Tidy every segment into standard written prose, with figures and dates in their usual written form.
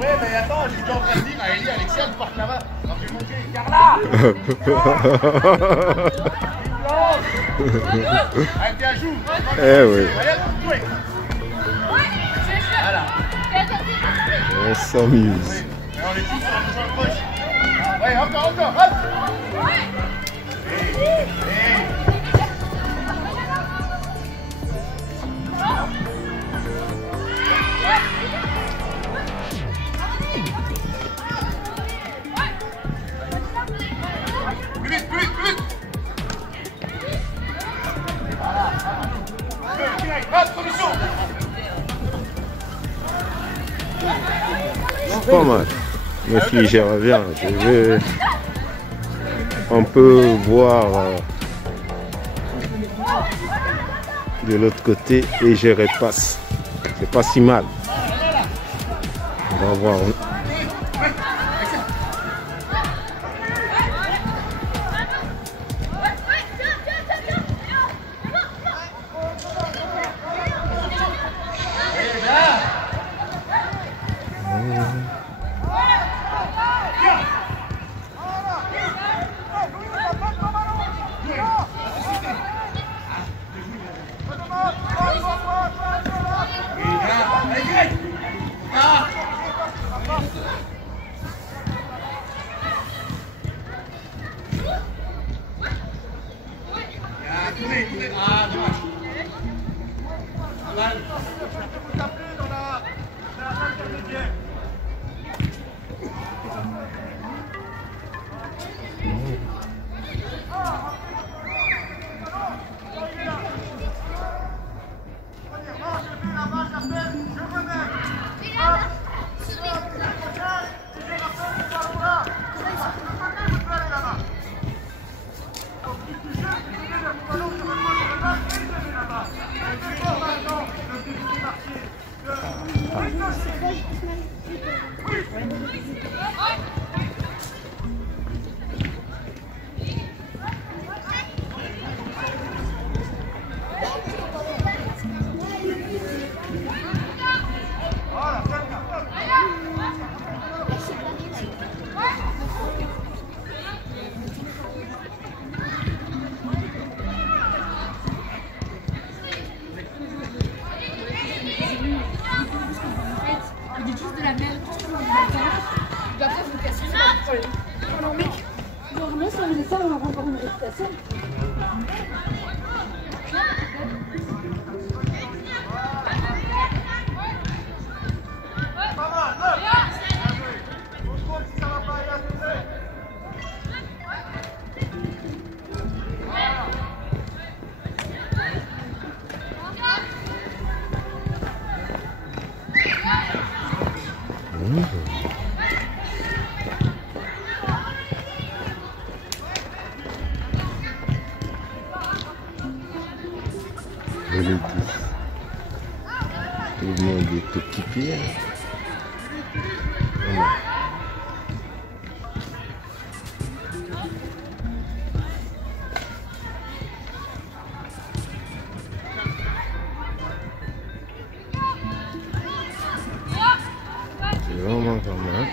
Ouais, mais attends, j'étais en train de dire à Elie, Alexia, elle porte là-bas. Alors j'ai montré, Carla. Avec tes ajouts. Eh oui. Jouez. Voilà. On s'amuse. Et on est tous sur la proche. Ouais, encore, hop. Plus vite. Voilà. Hop, solution. C'est pas mal. Mais si j'y reviens, on peut voir de l'autre côté et je repasse. C'est pas si mal. On va voir. Alors mec, normalement si on faisait ça, on aurait encore une réputation. Tout le monde est occupé. Voilà. C'est vraiment pas mal.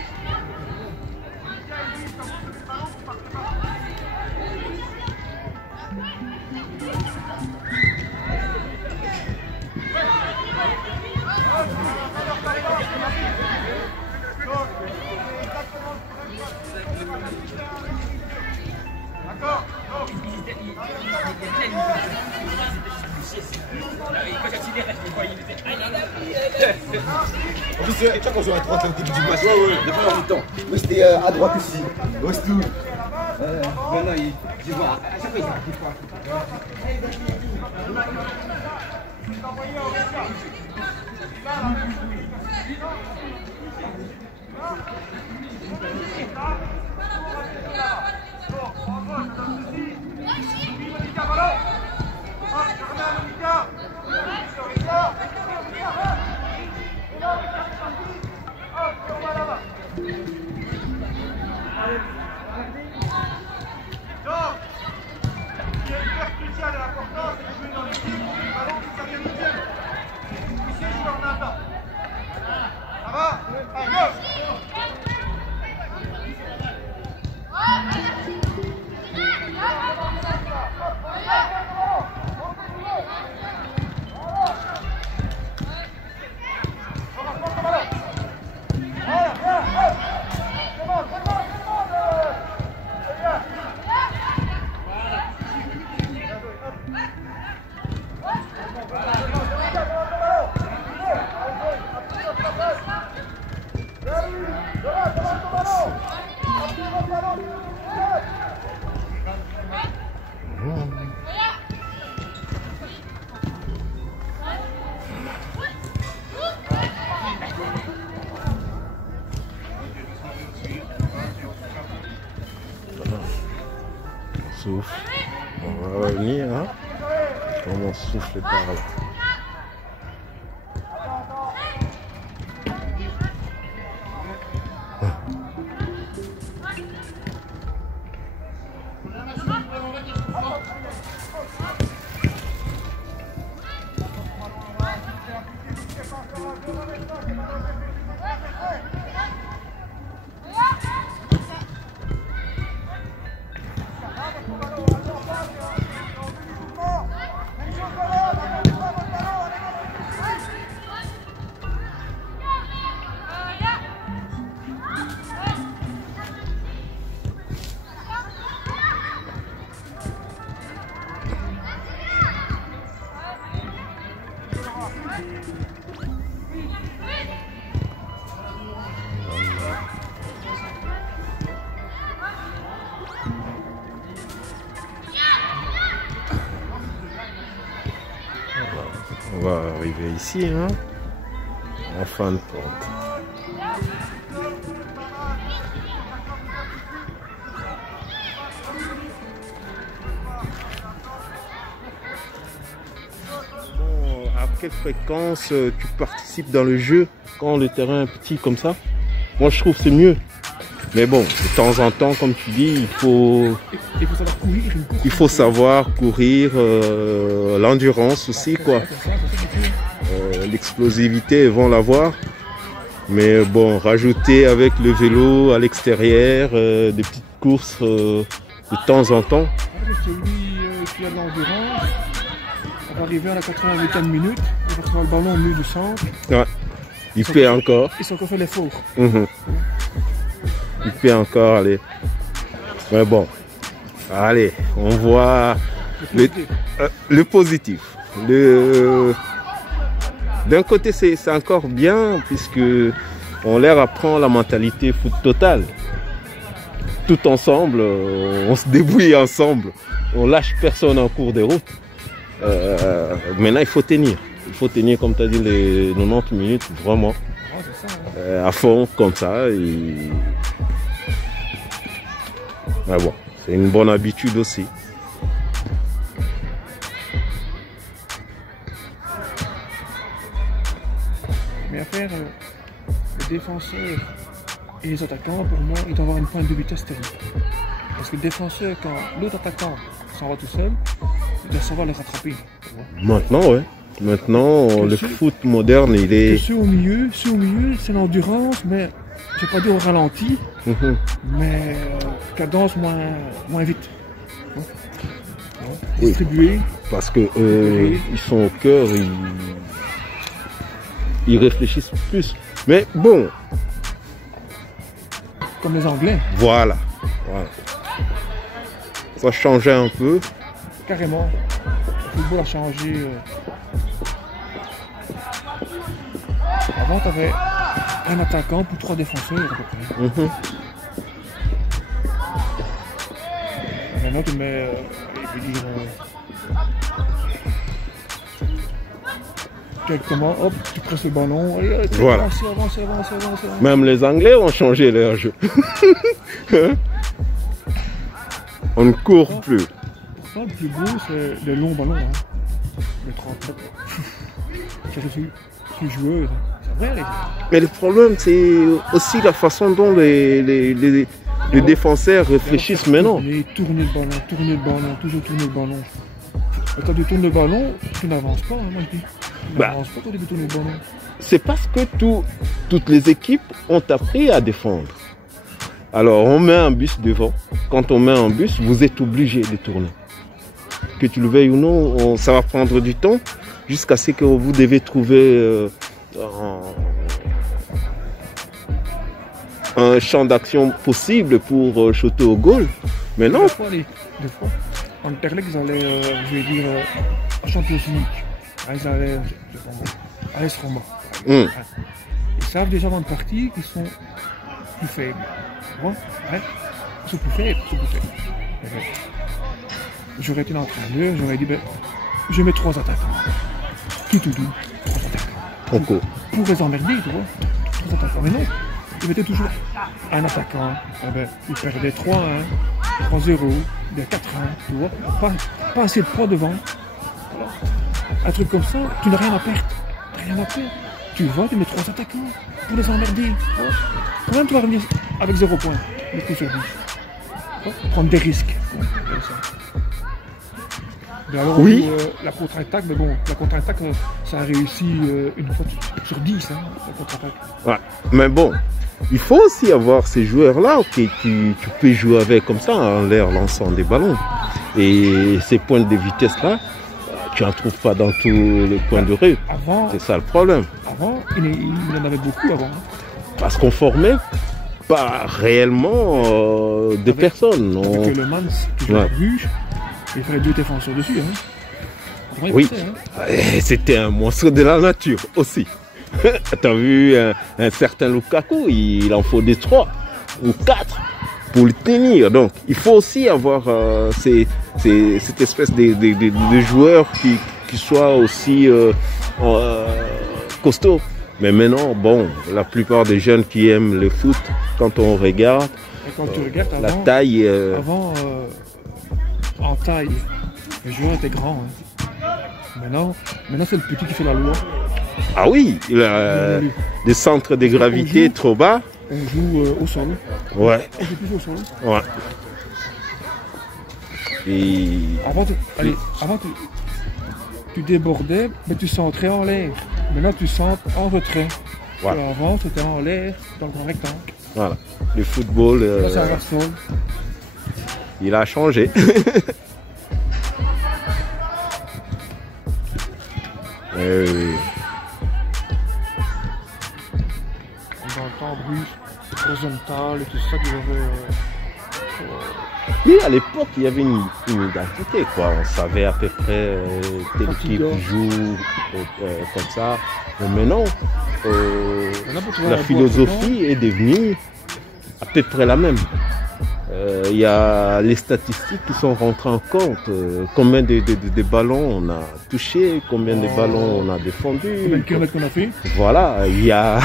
En plus, tu vois, quand je joue à droite au début du match, il pas en mi-temps. Moi, j'étais à droite aussi. Reste tout. Maintenant, je vois, à chaque fois, il s'arrête pas. Ça va? Allez, go! Souffle. On va revenir, hein. Comment souffler par là. On va arriver ici, hein, en fin de compte. Bon, à quelle fréquence tu participes dans le jeu quand le terrain est petit comme ça? Moi je trouve que c'est mieux. Mais bon, de temps en temps, comme tu dis, il faut savoir courir. Il faut savoir courir, l'endurance aussi, quoi. L'explosivité, ils vont l'avoir. Mais bon, rajouter avec le vélo à l'extérieur, des petites courses de temps en temps. Tu as de l'endurance, on va arriver à la 88e minute, on va recevoir le ballon au milieu du centre. Ouais. Il fait encore. Ils ont encore fait l'effort. Il fait encore, allez. Mais bon, allez, on voit le positif. D'un côté, c'est encore bien, puisque on leur apprend la mentalité foot totale. Tout ensemble, on se débrouille ensemble. On lâche personne en cours de route. Maintenant, il faut tenir. Il faut tenir, comme tu as dit, les 90 minutes, vraiment. À fond, comme ça. Mais bon, c'est une bonne habitude aussi. Mais à faire, les défenseurs et les attaquants, pour moi, ils doivent avoir une pointe de vitesse terrible. Parce que le défenseur, quand l'autre attaquant s'en va tout seul, il doit savoir le rattraper. Maintenant, ouais. Maintenant, le foot moderne, il est... Ceux au milieu, c'est l'endurance, mais je ne vais pas dire au ralenti, mais cadence moins vite. Distribuer. Parce que ils sont au cœur, ils réfléchissent plus. Mais bon. Comme les Anglais. Voilà. Ça changeait un peu. Carrément. Le football a changé. Avant, tu avais un attaquant pour 3 défenseurs à peu près. Maintenant, tu mets, directement, hop, tu presses le ballon, allez, voilà. Avance. Même les Anglais ont changé leur jeu. On ne court plus. Pourtant, le plus beau, c'est les longs ballons. Hein. Les 30 mètres. Je suis joueur. Mais le problème, c'est aussi la façon dont les défenseurs réfléchissent maintenant. Tourner le ballon, toujours tourner le ballon. Et quand tu tournes le ballon, tu n'avances pas, hein, moi je dis. Tu n'avances pas quand tu tournes le ballon. C'est parce que toutes les équipes ont appris à défendre. Alors on met un bus devant. Quand on met un bus, vous êtes obligé de tourner. Que tu le veuilles ou non, ça va prendre du temps jusqu'à ce que vous devez trouver un champ d'action possible pour shooter au goal. Mais non. Des fois, en Interleg, ils allaient, je vais dire, en Champions League. Ils allaient à AS Roma. Ils savent déjà avant de partir qu'ils sont plus faibles. Tu vois? Ouais. Ils sont plus faibles, ils sont plus faibles. Eh ben, j'aurais été l'entraîneur, j'aurais dit, ben, je mets 3 attaquants. Tout doux, 3 attaquants. Pour les emmerder, tu vois. 3 attaquants. Mais non, ils mettaient toujours un attaquant. Eh ben, ils perdaient 3-1, 3-0, 4-1, tu vois. Pas assez de poids devant. Voilà. Un truc comme ça, tu n'as rien à perdre. Tu n'as rien à perdre. Tu vois, tu mets 3 attaquants pour les emmerder. Quand même, tu vas revenir avec 0 point, le coup sur 10. Prendre des risques. Mais alors, oui. La contre-attaque, mais bon, la contre-attaque, ça a réussi une fois sur 10, hein, la contre-attaque. Ouais. Mais bon, il faut aussi avoir ces joueurs-là que tu peux jouer avec comme ça, en l'air lançant des ballons. Et ces points de vitesse-là, tu n'en trouves pas dans tous les coins de rue. C'est ça le problème. Avant, il y en avait beaucoup avant. Parce qu'on formait pas réellement des personnes. Avec le Mans qui joue à Bruges, il ferait 2 défenseurs dessus. Hein. Oui, c'était un monstre de la nature aussi. Tu as vu un certain Lukaku, il en faut des 3 ou 4 pour le tenir. Donc il faut aussi avoir cette espèce de joueurs qui soient aussi costauds. Mais maintenant, bon, la plupart des jeunes qui aiment le foot, quand on regarde, tu regardes la taille... Avant, en taille, les joueurs étaient grands. Hein. Maintenant c'est le petit qui fait la loi. Ah oui, il a des centres de gravité trop bas. On joue au sol. Ouais. On joue plus au sol. Ouais. Et... Avant tu débordais, mais tu centrais en l'air. Maintenant, tu centres en retrait. Voilà. Avant, c'était en l'air, dans le grand rectangle. Voilà. Le football, là, c'est un sol. Il a changé. Dans le temps, Bruges, horizontal et tout ça qu'ils avaient... Oui, à l'époque, il y avait une identité, quoi. On savait à peu près telle équipe qui joue comme ça. Mais maintenant, la philosophie est devenue à peu près la même. Il y a les statistiques qui sont rentrées en compte. Combien de ballons on a touché, combien de ballons on a défendu. Combien de kilomètres qu'on a fait. Voilà, il y a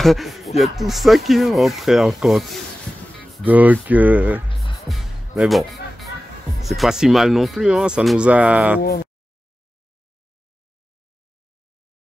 tout ça qui est rentré en compte. Donc, mais bon, c'est pas si mal non plus, hein, ça nous a...